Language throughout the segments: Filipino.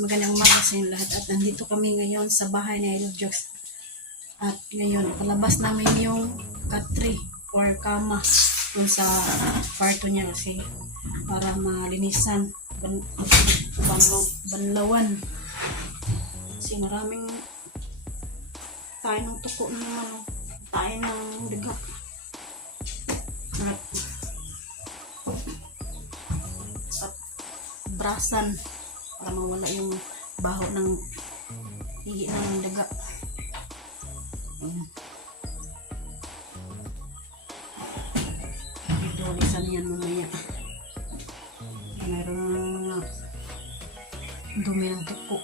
Magandang umaga sa inyo lahat at nandito kami ngayon sa bahay ni I Love Jokes. At ngayon, palabas namin yung katri or kama dun sa kwarto niya kasi para malinisan, banlawan. Kasi maraming tayo ng tuko niya, tayo ng daga. At brasan para mawala yung baho ng ihi ng daga. Ito, lisan yan mamaya. Mayroon ng mga dumi ng tuko.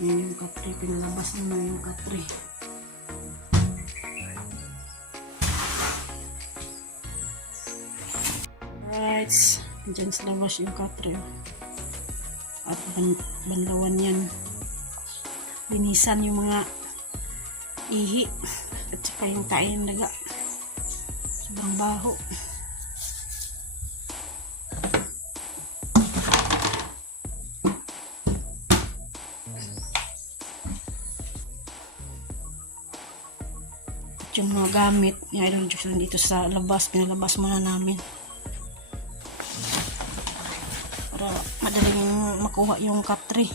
Yan yung katri, pinalabas na yung katri. Right, dyan sa labas yung katri at banlawan yan, linisan yung mga ihi at saka yung tayo ng daga, sobrang baho. At yung mga gamit ni I Love Jokes dito sa labas, pinalabas muna namin para madaling makuha yung katri.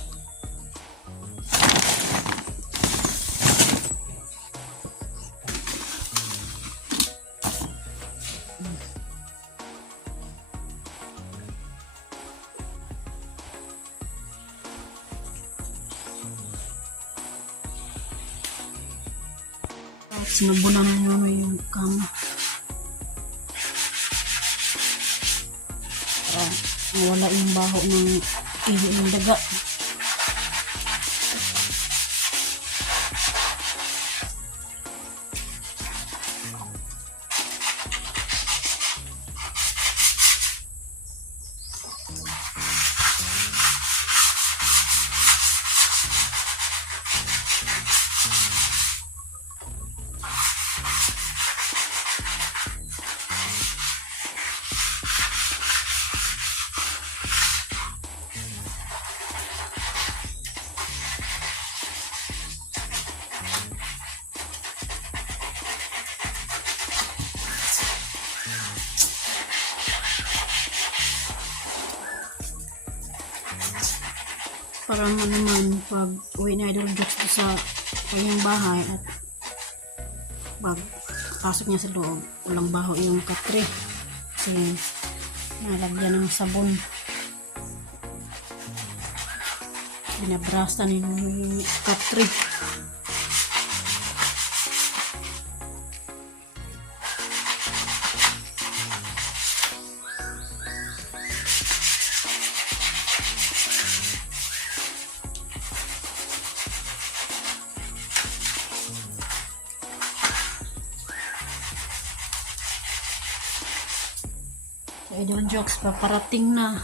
At sinubunan namin yung kama para mawala yung baho ng ihi ng daga. Parang naman pag uwi na I Love Jokes sa kanyang bahay at pag pasok niya sa loob, walang baho yung katri kasi nalagyan ng sabon, binabrasan yung katri. I Love Jokes, paparating na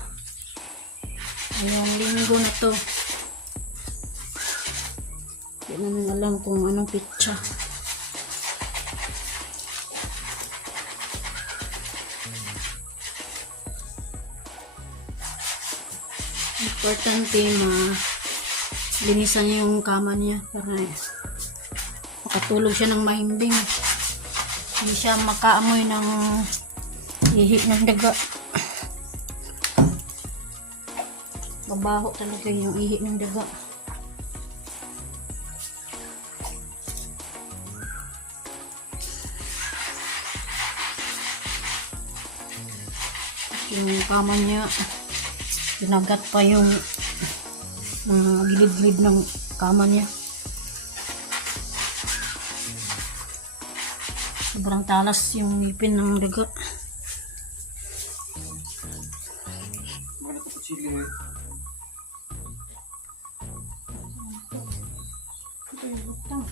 ngayong linggo na to. Hindi namin alam kung anong pitsa. Importante linisan niya yung kama niya para makatulog siya ng mahimbing, hindi siya makaamoy ng ihi ng daga. Mabaho talaga yung ihi ng daga. Yung kama niya, pinagat pa yung gilid-gilid ng kama niya. Sobrang talas yung ngipin ng daga. Ito yung lutang.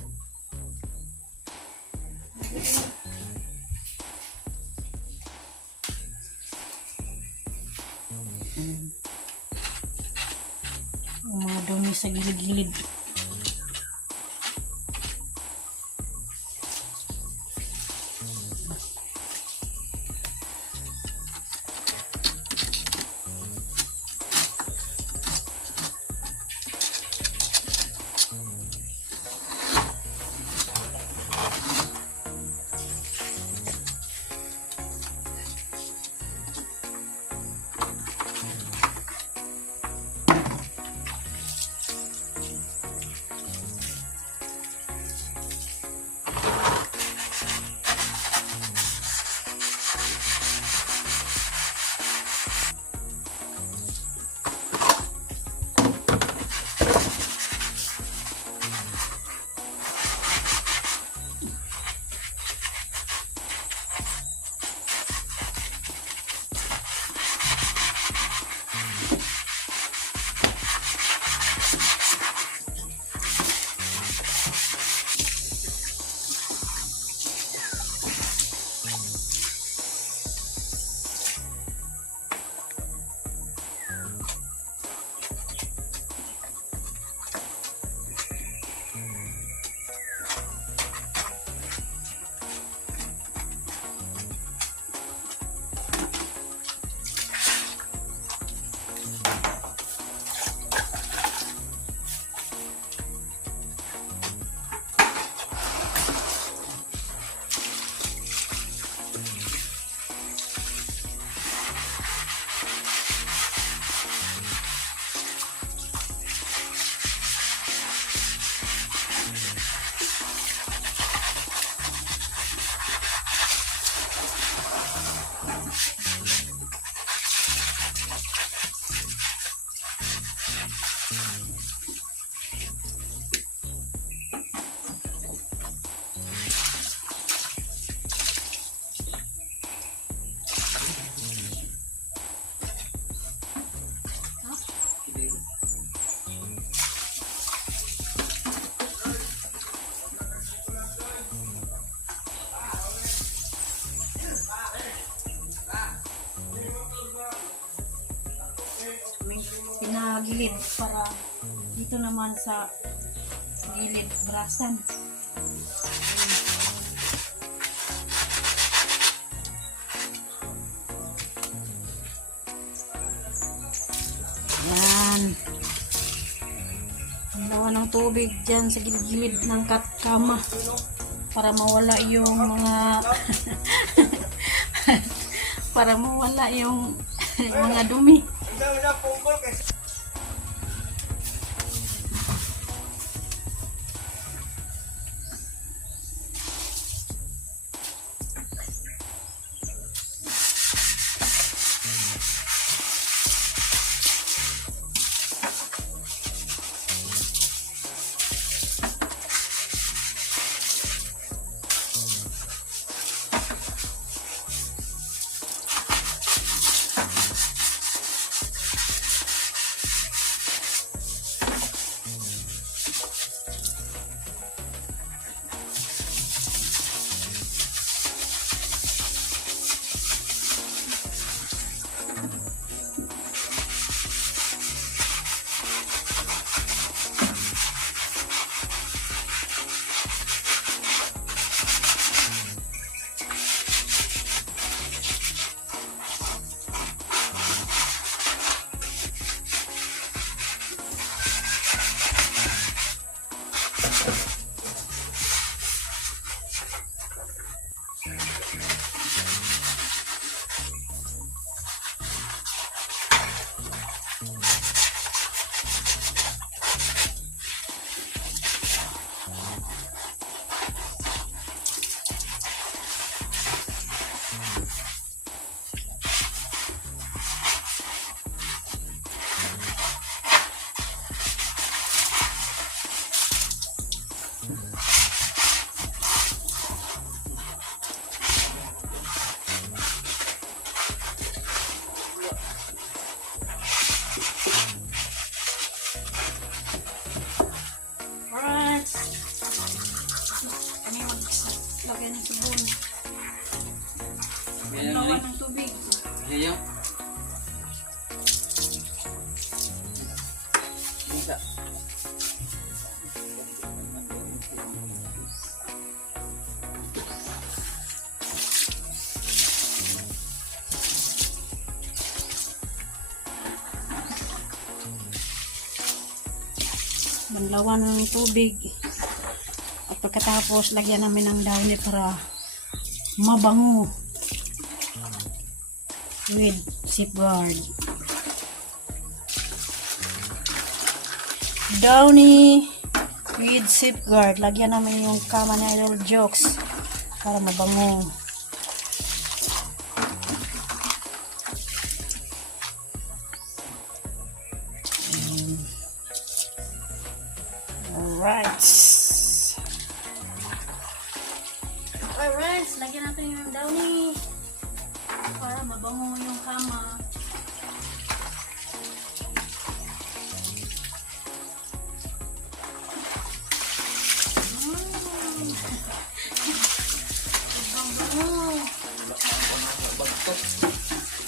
Yung mga dumi sa gilid-gilid. Pinagilid para dito naman sa gilid brasan. Yan. Lawa ng tubig dyan sa gilid-gilid ng kama para mawala yung mga para mawala yung mga dumi. lagyan ng sabon. Ganyan Lawan lang. ng tubig. Ganyan. Bisa. Manlawan ng tubig. At pagkatapos, lagyan namin ng downy para mabango. With safeguard. Downy with safeguard. Lagyan namin yung kama ni Idol Jokes para mabango. Alright. Alright, lagyan natin yung downy para mabango yung kama. Bagtok.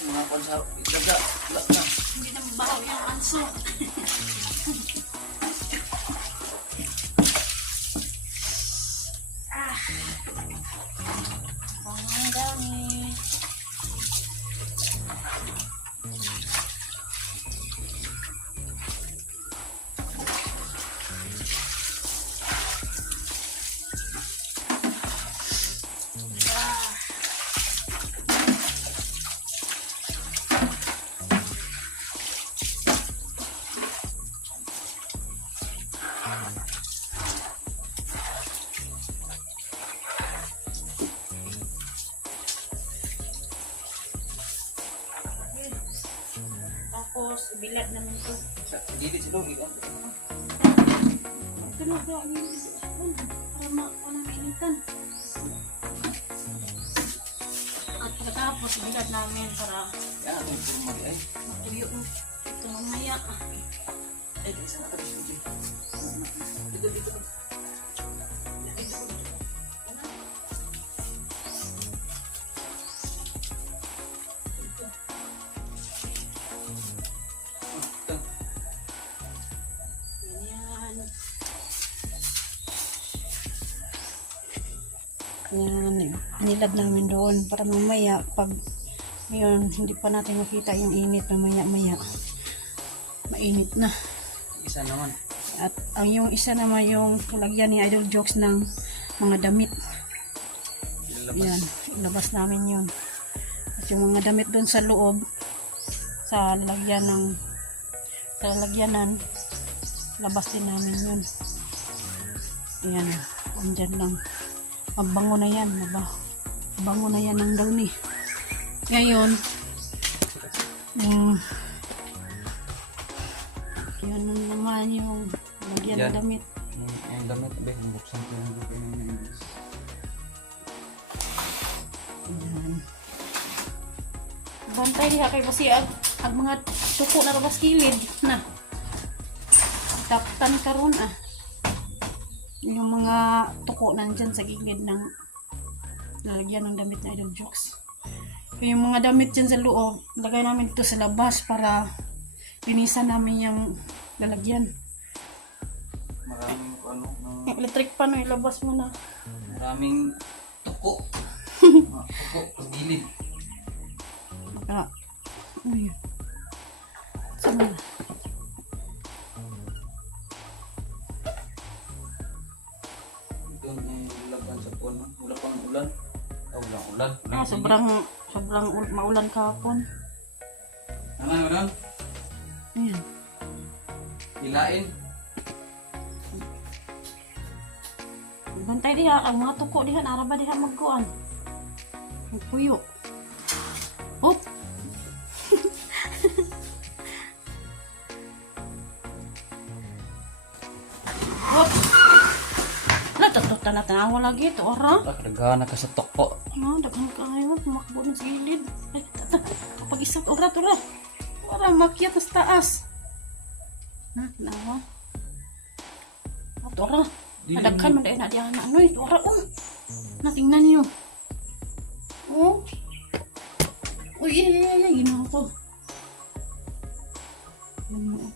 Mga konsa. Isaga. Wala na. Hindi na mabaho yung anso. Ang dami. Tapos, bilad naman ito. Sa gilid si Logi. Ito na ba? Para mainitan. At pagkatapos, bilad namin para Yan. Ang pumag ay. matuyo ito mamaya. Ay, isa na kami. Dito, dito. Ganyan. Yan, nilad namin doon para mamaya pag ngayon hindi pa natin makita yung init mamaya mainit na. Isa naman. At ang yung isa naman yung lagyan ni Idol Jokes ng mga damit. Ilalabas. Yan, ilabas namin yun. At yung mga damit doon sa loob sa lalagyanan labas din namin yun. Ayan, andyan lang. Mabango na yan, mabango na yan ng downy. Ngayon, yun naman yung lagyan ng Yan. damit. Ang damit. Buksan ko yung damit. Ayan. Bantay diha kay basi ang mga tuko na rabas kilid na. Taptan karon ah. Yung mga tuko nandyan sa gilid ng lalagyan ng damit na Idol Jokes. Yung mga damit dyan sa loob, lagay namin dito sa labas para linisan namin yung lalagyan. Maraming ano. Yung electric pan, ilabas mo na. Maraming tuko. Tuko. Sa gilid. Ah, ano yun? Saan na? Ito yung laban sa puwan. Wala pang ulan. Walang ulan. Sobrang maulan kahapon. Ano yun? Ayan. Hilain. Bantay diha, ang mga tuko diha, naraba diha magkuan. Magpuyo. Hop! Hop! Tanawa lagi ito, ora. Nagana ka sa toko. Daghang kaayo, tumakbo na sa gilid. Ay, kapag isang ora. Ora, makyat na sa taas. Nawa. At ora. Nadagkan man dahil na diyan na ano ito, ora. Tingnan niyo. Oh. Uy, ginawa ko.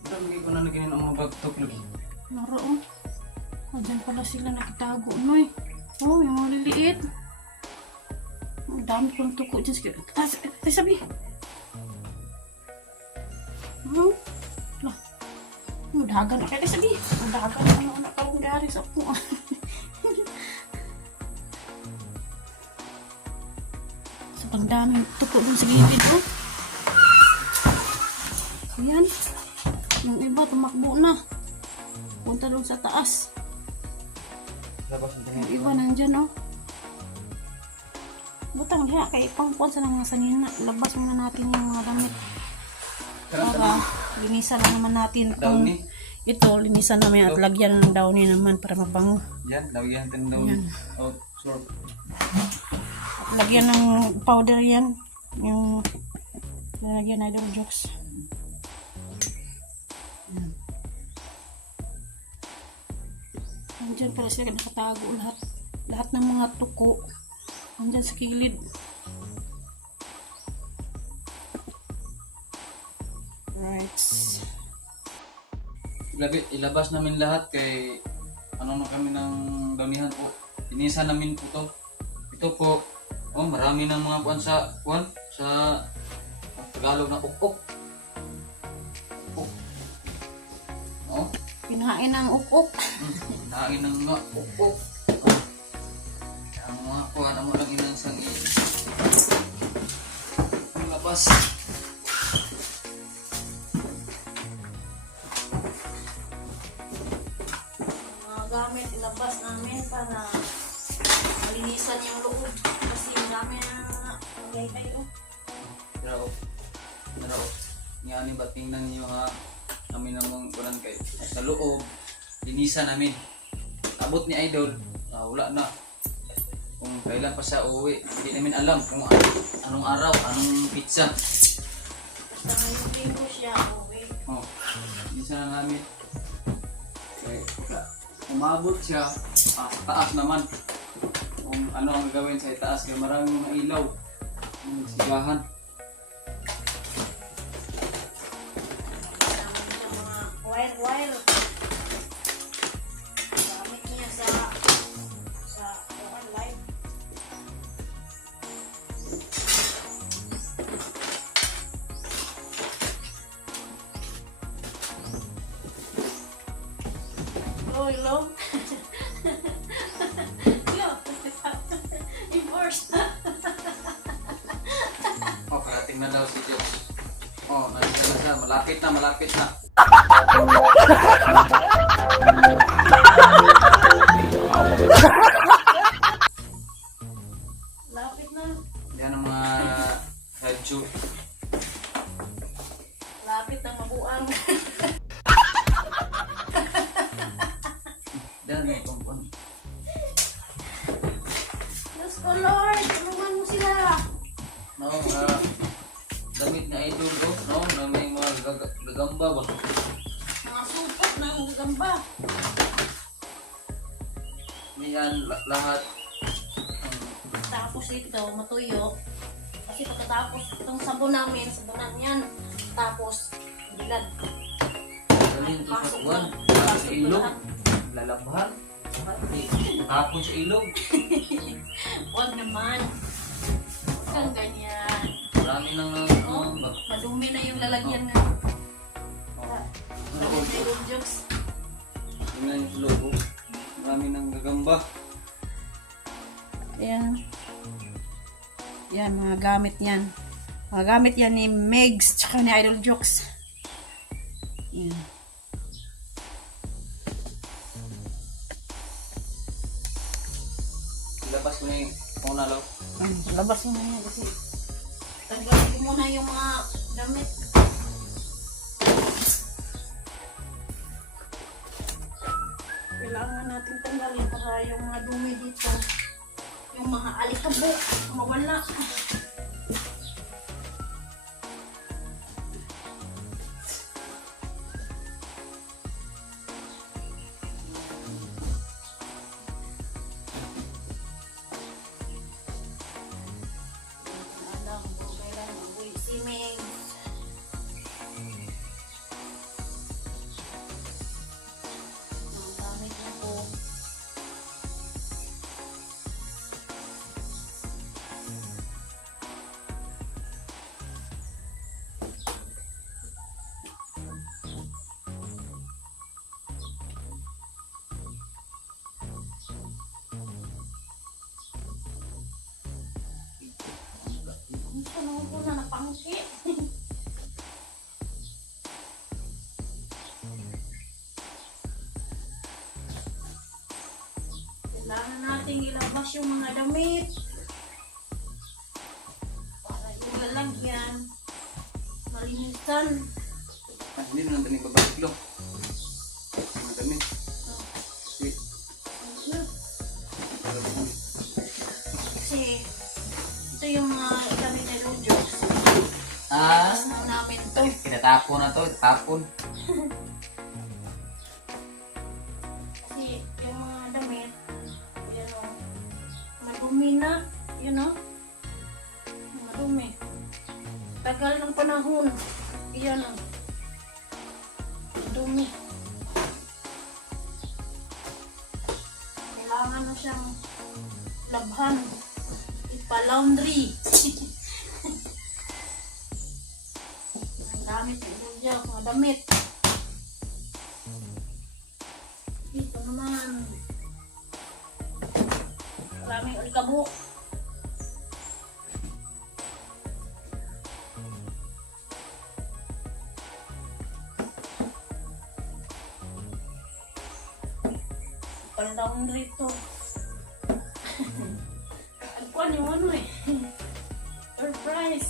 Lagi ko na naginin ang mga bagtok lagi. Laro, oh. Diyan pala sila nakitago, Noy. Oh, yung mga liliit. Ang dami kong tuko dyan. Tay, sabi. Lah. Dagan na kayo, sabi. Dagan na ano anak akong gari sa po. So, ang dami tuko dun sa gilid, oh. Ayan. Yung iba, tumakbo na. Punta doon sa taas. Labas ang Yung tingin. iba nandyan, oh. Butang diha, kay ipangpuan sa mga sanina. Labas muna natin yung mga damit. Para linisan na naman natin itong Downy. ito, linisan namin at lagyan ng downy naman para mabango. Yan, lagyan natin daw. Yan. Oh, sure. At lagyan ng powder yan. Yung lalagyan na idol jokes. Yan. Andyan pala sila nakatago lahat. Lahat ng mga tuko. Andyan sa kilid. Right. Ilabas namin lahat kay ano na kami ng dawnihan po. Inisan namin po to. Ito po, oh, marami ng mga kuwan sa Tagalog na ukok. Ukok. Oh, Pinahain ng ukok. nain ng mga ukok. Ang mga kuwan mo lang inansang labas. Mga gamit ilabas namin para malinisan yung loob. Kasi dami na magayay, oh. Pero, nga ba tingnan niyo ha, kami namang kunan kay sa loob, linisan namin. Abot ni Idol, wala na. Kung kailan pa siya uuwi, hindi namin alam kung anong araw, anong pizza. Basta ngayong linggo siya, okay. Oh, linisan na namin. Okay, umabot siya, sa taas naman. Kung ano ang gagawin sa itaas, kaya maraming mga ilaw. Sigahan. Wire. Gamit niya sa live. Hello. Yo. Enforced. Oh, karating na daw si Diyos. Oh, nandito na siya. Malapit na. Lapit na. Yan ang mga radyo. Lapit ang mabuang. Yan ang kumpon. Diyos ko Lord, tulungan mo sila. No, damit na idol ko. No, na may mga gagamba ba? Mga supot na ang gamba. Yan lahat. Tapos ito, matuyo. Kasi pagkatapos itong sabunan yan. Tapos, bilad. Galing ikakuan. Sa ilog. Lalabahan. Hapon sa ilog. Huwag naman. Huwag kang ganyan. Marami nang Oh, madumi na yung lalagyan nga. Marami na yung jokes. Tingnan yung logo. Marami nang gagamba. Ayan. Yan, mga gamit yan. Mga gamit yan ni Megs tsaka ni Idol Jokes. Yan. Ilabas ko na yung pangunalaw. Labas mo na yan kasi tanggalin ko muna yung mga damit. Kailangan natin tanggalin para yung mga dumi dito, yung mga alikabok, mawala. ko na napangki. Kailangan nating ilabas yung mga damit para ilalagyan, malinisan. Hindi na natin ibabalik lo. Madami. Wait. Kasi ito yung mga damit ni Rojo. Ah, Ano namin to. kinatapon na to. Tapon. Kasi yung mga damit, yun o, madumi na, yun o. Madumi. Tagal ng panahon. Yan o. Madumi. Kailangan na siyang labhan. Ipa-laundry. Ang gamit yung mga damit. Dito naman. Maraming alikabok. Pang-laundry to. Ano yung ano eh. Surprise.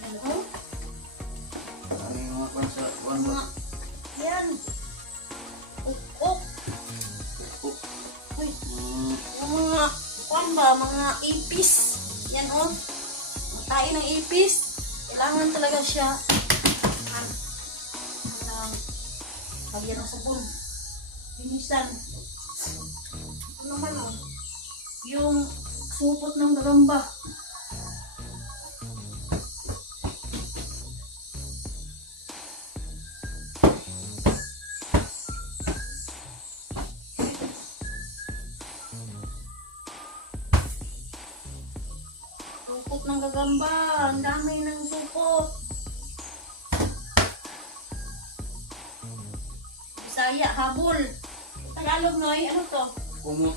Ano? Ano yung mga kwan sa kwan ba? Mga, yan. Ukok. Oh. Uy, Hmm. yung mga, kwan ba, mga ipis. Yan o. Oh. Tayo ng ipis. Kailangan talaga siya. Lagyan ng sabon. Linisan. Ito naman o. Yung supot ng gagamba. Supot ng gagamba. Ang dami ng supot. Bisaya, habol. Tagalog, Noy. Ano to? Kumot.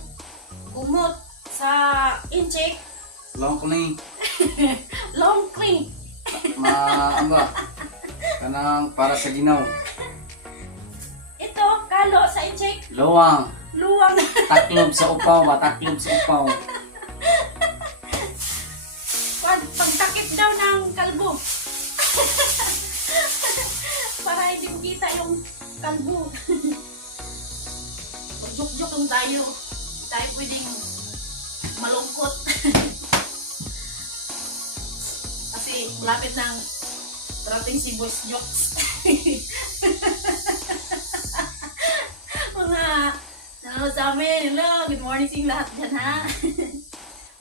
Kumot. Sa incheck. Long clean. Long clean. Ano ba? Kanang para sa ginaw. Ito, kalo sa incheck. Luwang. Luwang. Taklob sa upaw ba? Taklob sa upaw. Pagtakip daw ng kalbo. Para hindi kita yung kalbo. Pag-juk-juk lang tayo. Hindi tayo pwedeng malungkot. Kasi malapit ng parating si Boys Jokes. Mga nanonood sa amin. Hello, good morning sa lahat dyan ha.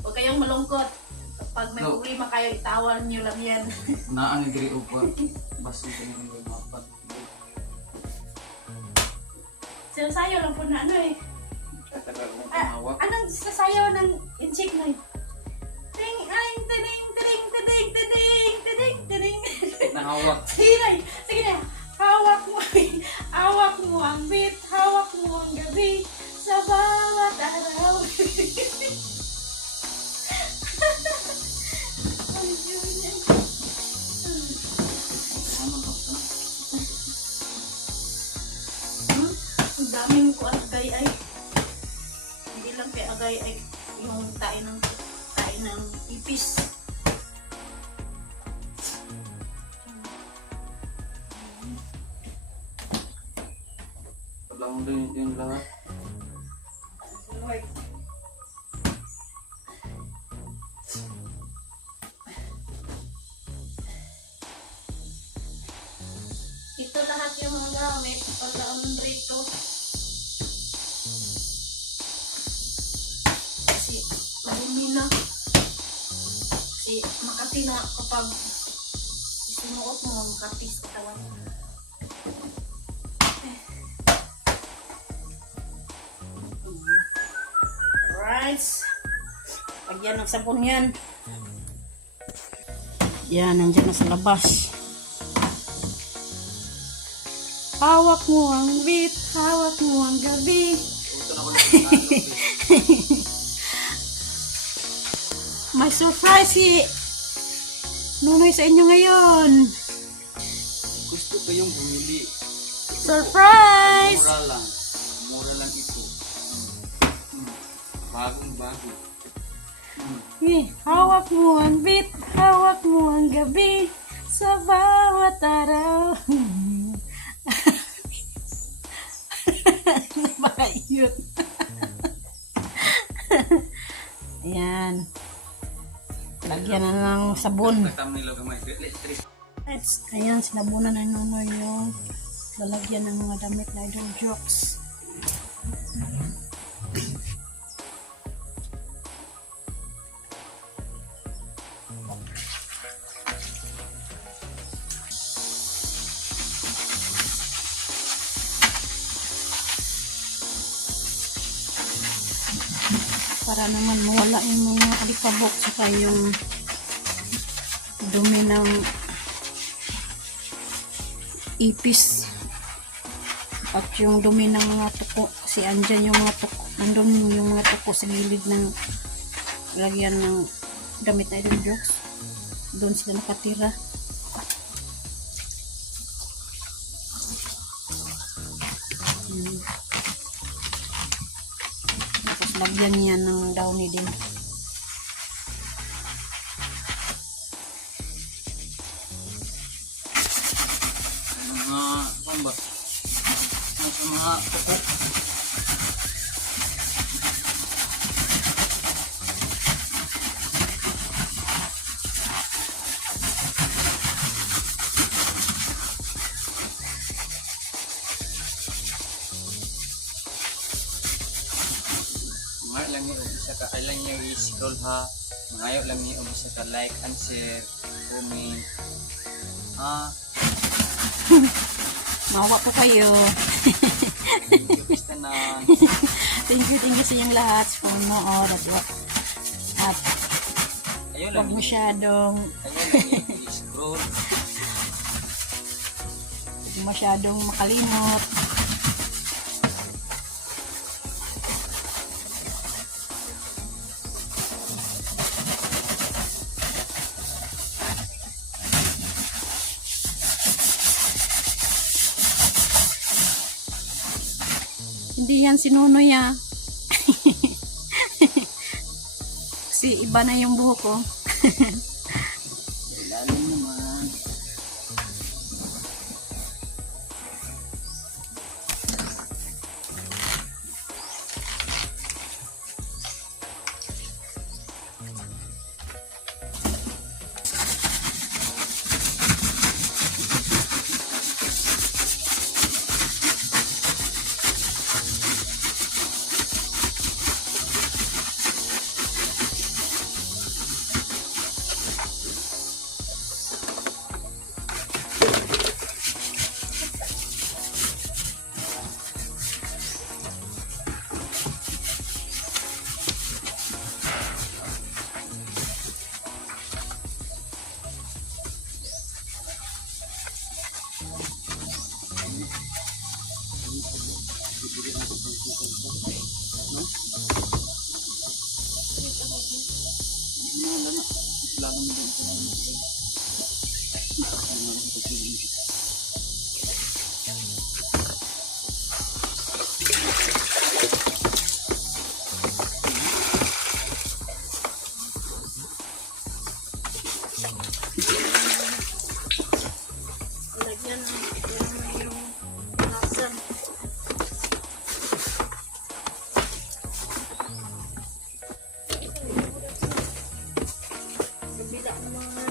Huwag kayong malungkot. Pag may No. problema kayo, itawan nyo lang yan. Naan ni diri upa. Basta ko yung mapat. Sinasayaw lang po na ano eh. Tagal mo tumawag. Anong sasayaw ng inchik na eh? Ting, aling, tining, tining, tining, tining, tining, tining. Nahawak. Sige na, sige na. Hawak mo, hawak mo ang beat, hawak mo ang gabi, sa bawat araw. Ay, yun yan. Ano ba ito? Ang daming ko agay ay. Hindi lang kay agay ay yung tayo ng ipis. Palang din yung lahat. Lord. Ito lahat yung mga gamit pag-laundry to. Kasi madumi na. Kasi makati na kapag isinuot mo, makati sa katawan. Alright. Lagyan ng sabon yan. Yan, nandiyan na sa labas. Hawak mo ang bit, hawak mo ang gabi. Ito na ko ng Tagalog. May surprise si Nunoy sa inyo ngayon. Gusto ko yung bumili. Surprise! Mura lang. Mura lang ito. Bagong bago. Hawak mo ang bit, hawak mo ang gabi. Sa bawat araw. Bayot. Ayan. Lagyan na ng sabon. Ayan, sinabunan na Nunoy yung lalagyan ng mga damit na Idol Jokes. Para naman mawala yung mga alikabok saka yung dumi ng ipis at yung dumi ng mga tuko kasi andyan yung mga tuko, nandun yung mga tuko sa gilid ng lagyan ng damit na Idol Jokes, doon sila nakatira. Tapos lagyan niya ng downy din. Mga mga tuko. Mga lang niyo isa ka lang niyo i-scroll ha. Mangayo lang niyo isa ka like and share, comment. Mawa ko kayo. Thank you sa inyong lahat sa panonood at Ayun huwag lang. masyadong I-scroll. huwag masyadong makalimot. Hindi yan si Nunoy ah. Kasi iba na yung buhok ko. Ilalim naman. Lagyan yung lasan. Kabila naman.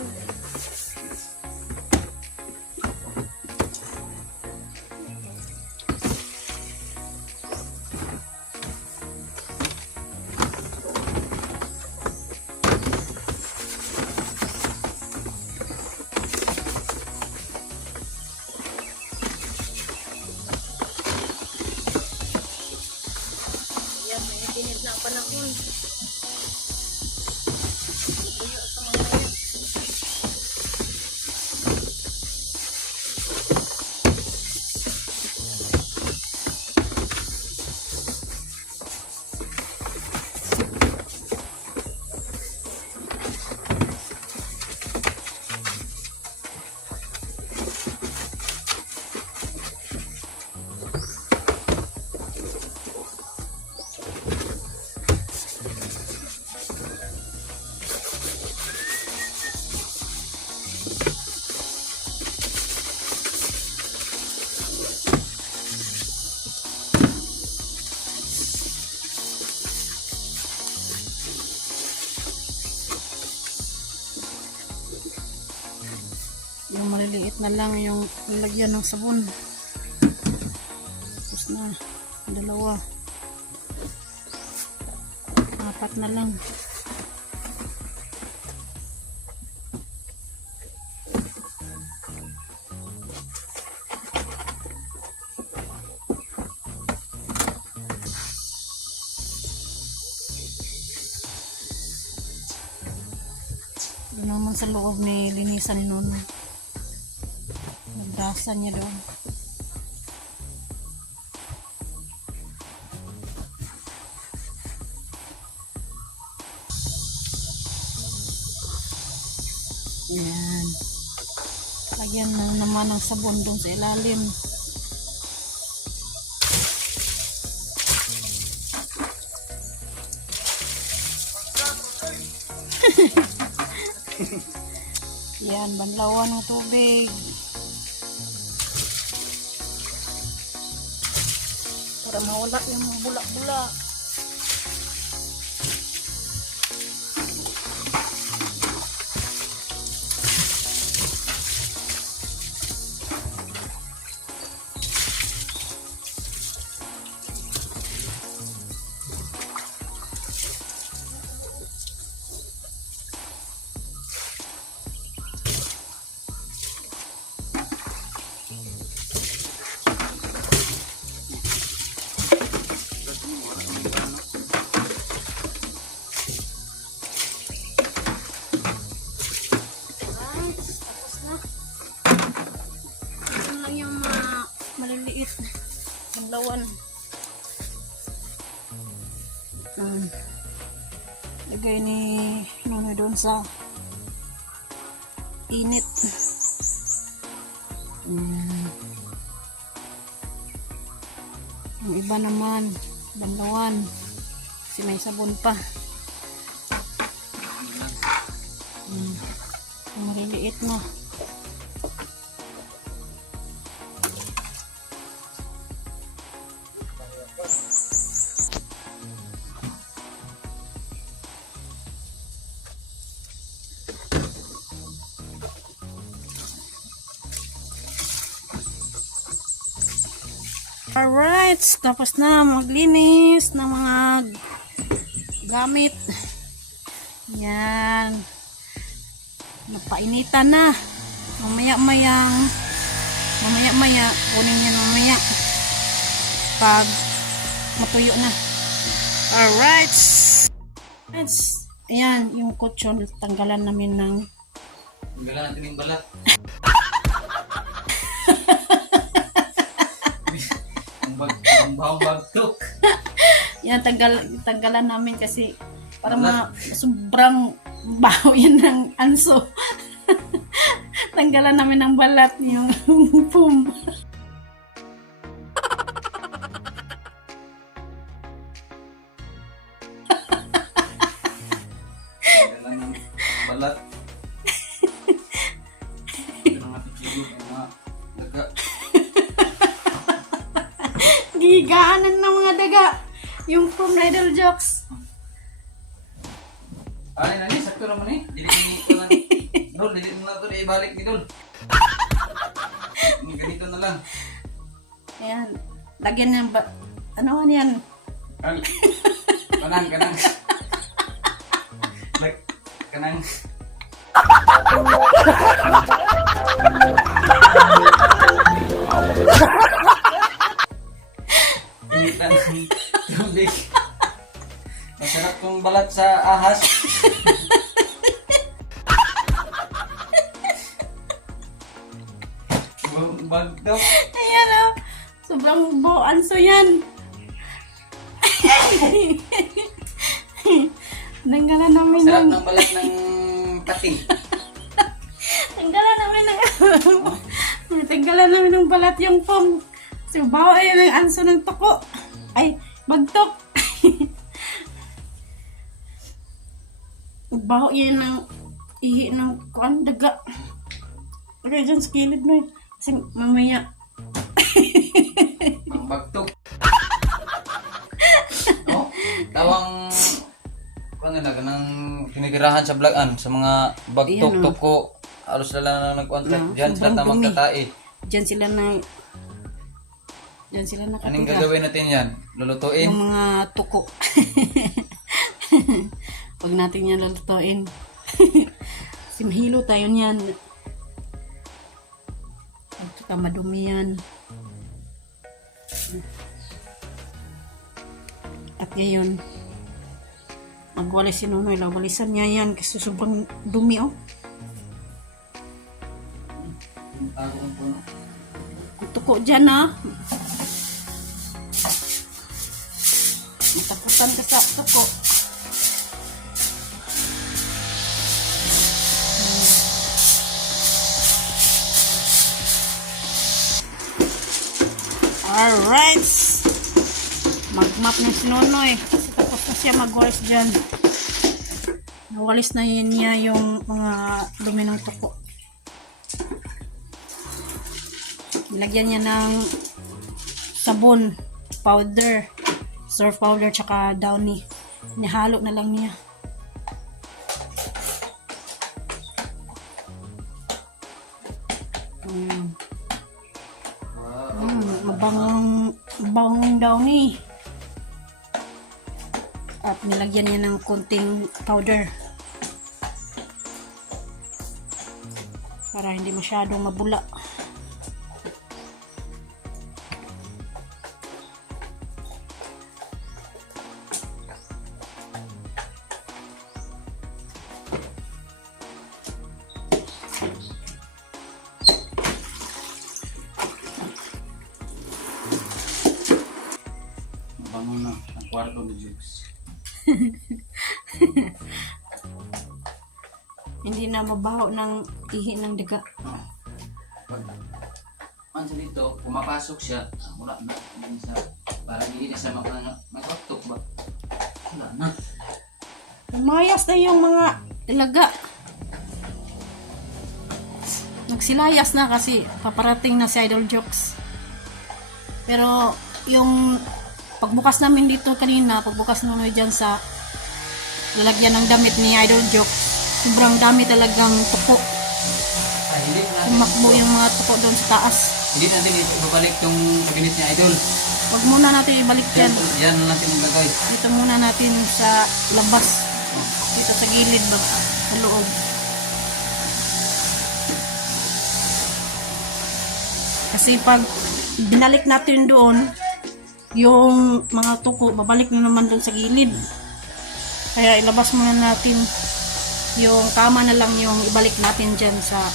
Yan, may pinit na panahon. Tuyo sa mga yan. Yung maliliit na lang yung lalagyan ng sabon. Tapos na. 2. 4 na lang. Doon naman sa loob ni linisan ni Nono. Nagdasan niya doon. Ayan. Lagyan na naman ng sabon doon sa ilalim. Yan, banlawan ng tubig. Para mawala yung bulak-bulak. Maliliit banlawan. Lagay ni Nono doon sa init. Yung iba naman banlawan kasi may sabon pa. Maliliit na. Alright, tapos na maglinis ng mga gamit. Yan. Napainitan na. Mamaya kunin yan mamaya. Pag matuyo na. Alright. Ayan, yung kutsyon, tanggalan namin ng... Tanggalan natin yung balat. Ang bahong bagtok. Yan, tanggalan namin kasi para sobrang baho yan ng anso. Tanggalan namin ng balat yung foam. Tanggalan ng balat. Ito na nga titigil ang mga daga. Gigaanan ng mga daga. Yung foam rider jokes. Ay, nani, sakto naman eh. Dili ko lang. Dol, dili mo na ito. Ibalik ni Dol. Ganito na lang. Ayan. Lagyan ng ano yan? Kanang. Kanang. Initan ng tubig. Masarap kong balat sa ahas. Bagdaw. Ayan o. Sobrang boanso yan. Tanggalan namin Masarap ng... ng balat ng pating. Tanggalan namin ng... Tanggalan namin ng balat yung foam. So, bawa yan ang anso ng toko. Ay, bagtok. Bawa yan ng ihi ng kuan daga. Okay, dyan sa kilid mo eh. Kasi mamaya. Ang bagtok. Oh, tawang ano na kanang tinigirahan sa vlogan sa mga bagtok Ayan, oh. toko Halos na lang nagkuhan. Ah, Diyan sila sobrang tamang dumi. tatai. Diyan sila Anong nakatira. gagawin natin yan? Lulutuin? Yung mga tuko. Huwag natin yan lulutuin. Kasi mahilo tayo niyan. At saka madumi yan. At ngayon, magwalis si Nonoy. Walisan niya yan kasi sobrang dumi oh. Ang tuko dyan ah. Mataputan ka sa tuko. Alright. Magmap na si Nonoy. Kasi tapos na siya magwalis dyan. Nawalis na yun niya yung mga dumi ng tuko. Nilagyan niya ng sabon, powder, surf powder, tsaka downy. Nihalo na lang niya. Mabangong downy. At nilagyan niya ng konting powder. Para hindi masyadong mabula. Bango na ang kwarto ni Jukes. Hindi na mabaho ng ihi ng daga. Mansa dito, pumapasok siya. Wala na. Hindi sa, parang hindi na siya makaptok ba? Wala na. Lumayas na yung mga ilaga. Nagsilayas na kasi paparating na si Idol Jokes. Pero yung pagbukas namin dito kanina, pagbukas namin dyan sa lalagyan ng damit ni Idol Jokes, sobrang dami talagang tuko. Ay, hindi na natin Tumakbo yung mga tuko doon sa taas. Hindi natin ito ibabalik yung kabinet niya, Idol. Huwag muna natin ibalik Yan, yan. yan na natin ilagay. Dito muna natin sa labas. Dito sa gilid ba? Sa loob. Kasi pag binalik natin doon, yung mga tuko, babalik na naman doon sa gilid. Kaya ilabas muna natin yung kama na lang yung ibalik natin dyan sa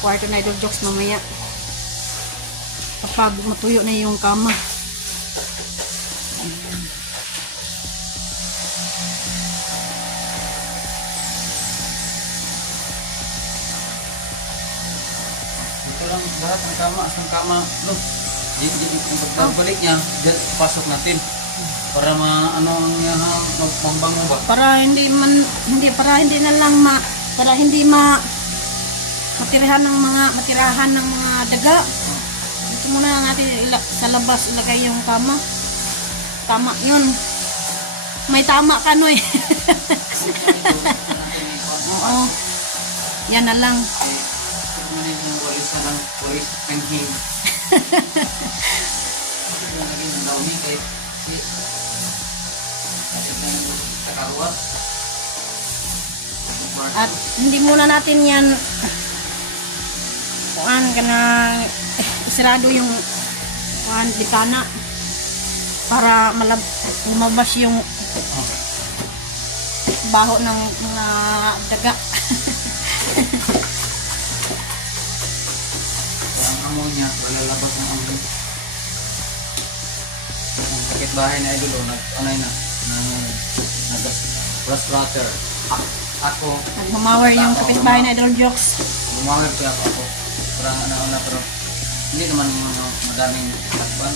kwarto na Idol Jokes mamaya. Kapag matuyo na yung kama. Ito lang lahat ng kama, asang kama. Look, yung pagbalik niya, dyan pasok natin. Para ano ang magbango ba? Para hindi na lang matirahan ng mga daga. Dito muna natin sa labas ilagay yung kama. Tama yun. May tama ka no eh. Oo. Yan na lang. Walis na lang, walis pangking. Kasi yung naging ng dauni kay kasi sa karuat. At hindi muna natin yan isarado yung bintana para lumabas yung baho ng mga daga. Ang amo niya, lalabas ng amo. Ang sakit bahay na Idol, nag-anay na. Nag-frustrator. Ako, Nagmamawar yung kapitbahay na Idol Jokes. bumawag siya ako. Parang ano pero hindi naman madaming takban.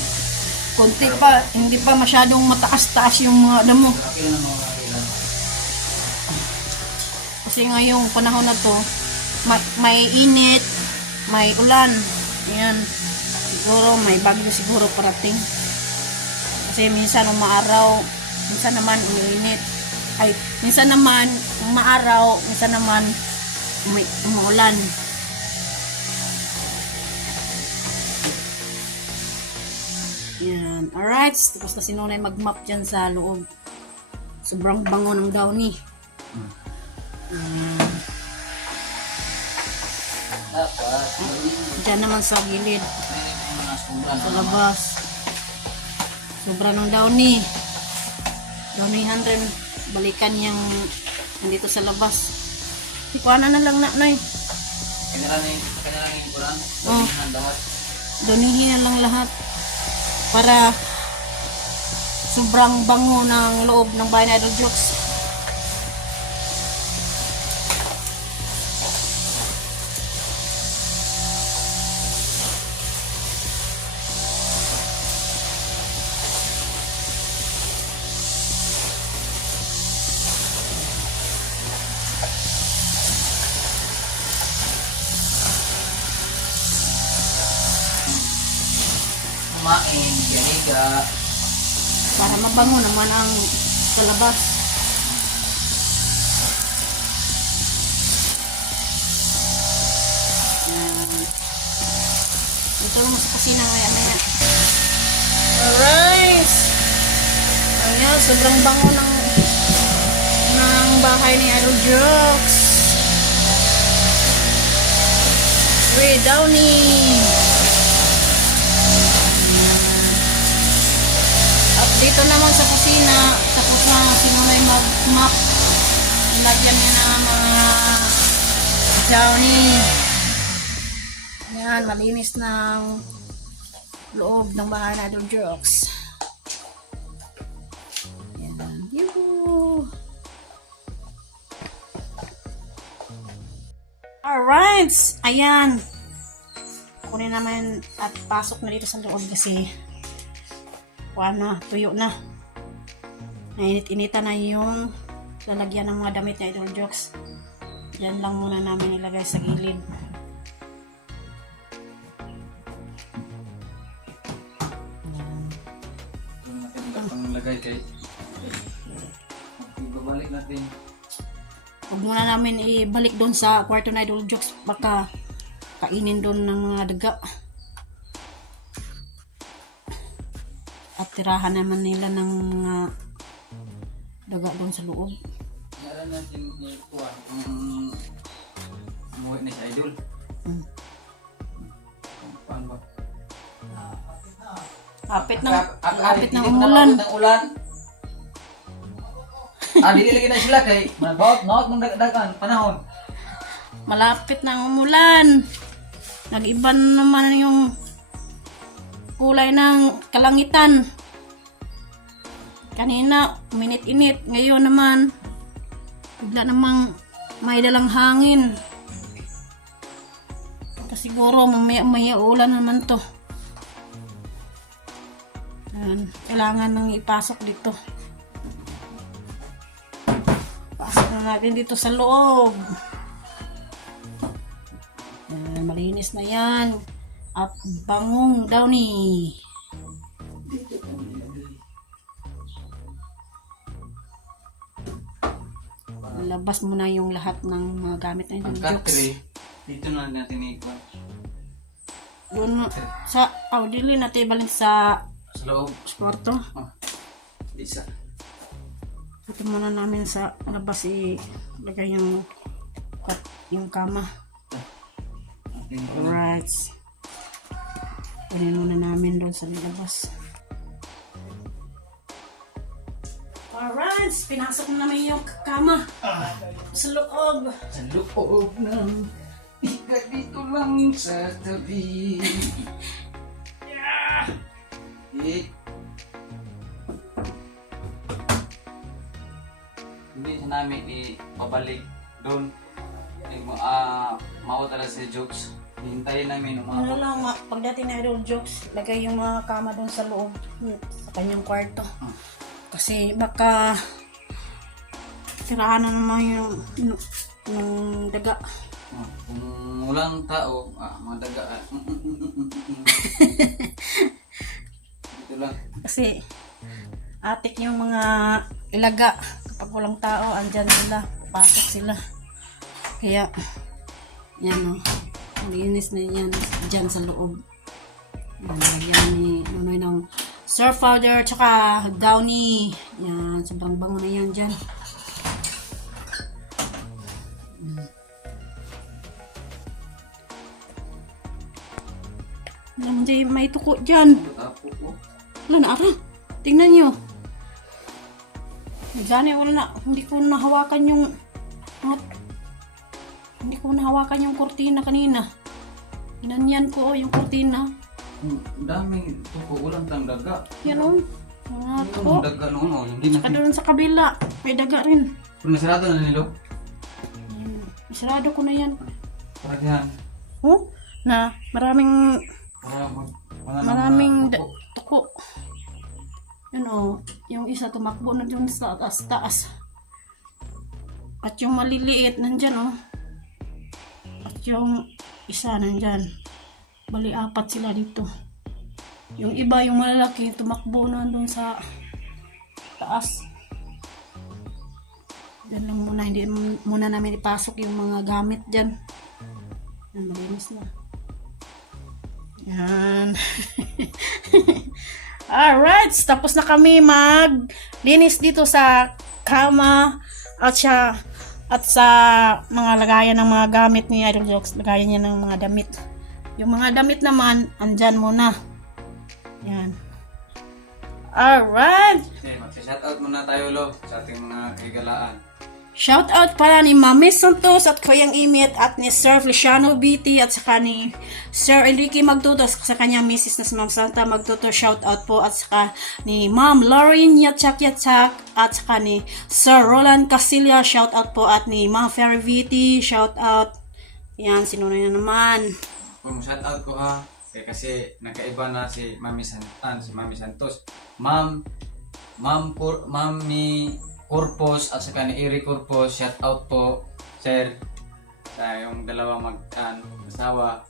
Konti pa, hindi pa masyadong mataas-taas yung mga damo. Okay lang mga kailan. Kasi ngayong panahon na to, may init, may ulan. Ayan. Siguro may bagyo siguro parating. Kasi minsan umaaraw, minsan naman uminit. Ay, minsan naman umaaraw, minsan naman umuulan. Yan. Alright. Tapos na si Nonay mag-map dyan sa loob. Sobrang bango ng downy. Dapat. Dyan naman sa gilid. Mga sombra Sa labas. Sobra ng downy. Downyhan rin. Balikan yung nandito sa labas. Ikuanan na lang na, Nay. Kanya lang yung kuran. Oh. Lahat. Downyhin na lang lahat. Para sobrang bango ng loob ng bahay na Idol Jokes. Kumain, ganiga. Para mabango naman ang sa labas. Yan. Ito lang sa kusina maya-maya. Alright! Ayan, sobrang bango ng bahay ni Idol Jokes. Uy, Downy! At dito naman sa kusina, tapos na sinunay mag-map. Nilagyan niya na mga Downy. Yan, malinis ng loob ng bahay na Idol Jokes. Yan. Yoo! Alright! Ayan. Kunin naman at pasok na dito sa loob kasi na, tuyo na. Nainit-initan na yung lalagyan ng mga damit na Idol Jokes. Yan lang muna namin ilagay sa gilid. Ang lagay kay ibabalik natin. Huwag muna namin ibalik doon sa kwarto na Idol Jokes. Baka kainin doon ng mga daga. At tirahan naman nila ng mga daga doon sa loob. Yaran natin yung kuwan. Umuwi na si Idol. Paano ba? Kapit ng umulan. Dililagay na sila kay manabawat mong dagdagan panahon. Malapit na ang umulan. Nag-iba naman yung kulay ng kalangitan. Kanina, minit-init. Ngayon naman, bigla namang may dalang hangin. Siguro, mamaya ulan naman to. Ayan, kailangan nang ipasok dito. Pasok na natin dito sa loob. Ayan, malinis na yan. At bangong Downy. Labas mo na yung lahat ng mga gamit na Ang yung cut jokes. tray, dito na natin ikon. Doon sa dili natin balin sa Sa loob. kwarto. Isa. Ito muna namin sa labas ilagay yung kama. Alright. Kunin muna namin doon sa labas. Alright, pinasok na namin yung kama sa loob. Sa loob ng ika dito lang sa tabi. Hindi sa namin ipabalik doon. Mawala si Jokes. Hintayin namin Ano lang, pagdating na Idol Jokes, lagay yung mga kama doon sa loob, sa kanyang kwarto. Kasi baka tirahan na naman yung daga. Kung walang tao, mga daga. Dito lang. Kasi atik yung mga ilaga. Kapag walang tao, andyan sila. Pasok sila. Kaya, yan o. Malinis na yan dyan sa loob. Yan, lagyan ni Nonoy ng surf powder, tsaka Downy. Yan, sobrang bango na yan dyan. Alam mo, may tuko dyan. Tapo po. Wala na, ara. Tingnan nyo. Gani, wala na. Hindi ko nahawakan yung... Hindi ko nahawakan yung kurtina kanina. Inanyan ko yung kurtina. Ang daming tuko, walang tang daga. Yan o. Mga tuko. Yung daga noon, oh, hindi na. Saka doon sa kabila. May daga rin. Kung nasarado na nilo, Yan. Isarado ko na yan. parang Oh, na maraming mga tuko. Tuko. Yan o. Yung isa tumakbo na dun sa taas. At yung maliliit, nandyan o. At yung isa, nandyan. Bali, 4 sila dito. Yung iba, yung malalaki, tumakbo na dun sa taas. Yan lang muna. Hindi muna namin ipasok yung mga gamit dyan. Yan, malinis na. Yan. Alright, tapos na kami maglinis dito sa kama at sa mga lagayan ng mga gamit ni Idol Jokes. Lagayan niya ng mga damit. Yung mga damit naman, andyan muna. Yan. Alright. Okay, mag-shoutout muna tayo, Lo, sa ating mga kaigalaan. Shout out para ni Mami Santos at Kuyang Imit at ni Sir Feliciano BT at saka ni Sir Enrique Magtutos sa kanyang misis na si Ma'am Santa Magtutos. Shout out po at saka ni Ma'am Lauren Yatsak at saka ni Sir Roland Casilia. Shout out po at ni Ma'am Ferry VT. Shout out. Yan, sino na yan naman. Kung shoutout ko kasi nakaiba na si Mami Santos. Ma'am ni Corpus at saka ni Eric Corpus, shout out po, sir, sa yung dalawa mag-asawa.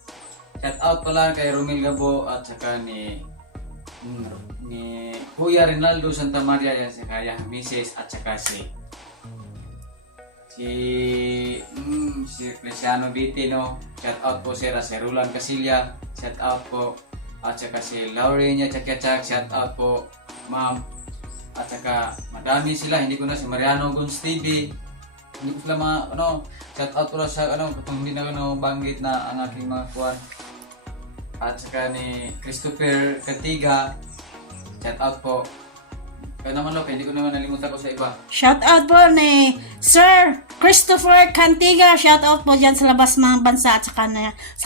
Shout out pala kay Romil Gabo at saka ni Kuya Rinaldo Santa Maria, yan si kaya Mrs. at saka si Cristiano Vitino. Shout out po sir, si Roland Casilia, shout out po, at saka si Lauren Yatsak, shout out po, ma'am. At saka madami sila, hindi ko na si Mariano Guns TV, hindi ko sila shout out ko sa kung hindi na banggit na ang aking mga kuwan. At saka ni Christopher Cantiga, shout out po. Kaya naman Lo, hindi ko naman nalimutan ko sa iba. Shout out po ni Sir Christopher Cantiga. Shout out po dyan sa labas ng bansa at sa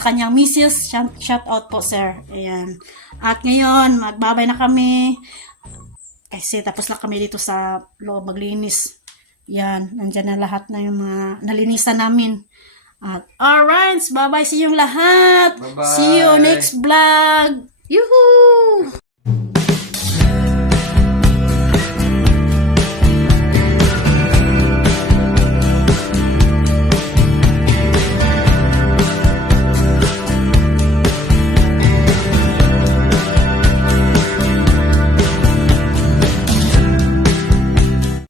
kanyang misis. Shout out po, sir. Ayan. At ngayon, magbabay na kami. Kasi tapos na kami dito sa loob maglinis. Yan, nandyan na lahat na yung mga nalinisan namin. At alright, bye-bye sa inyong lahat. Bye-bye. See you next vlog. Yuhuu!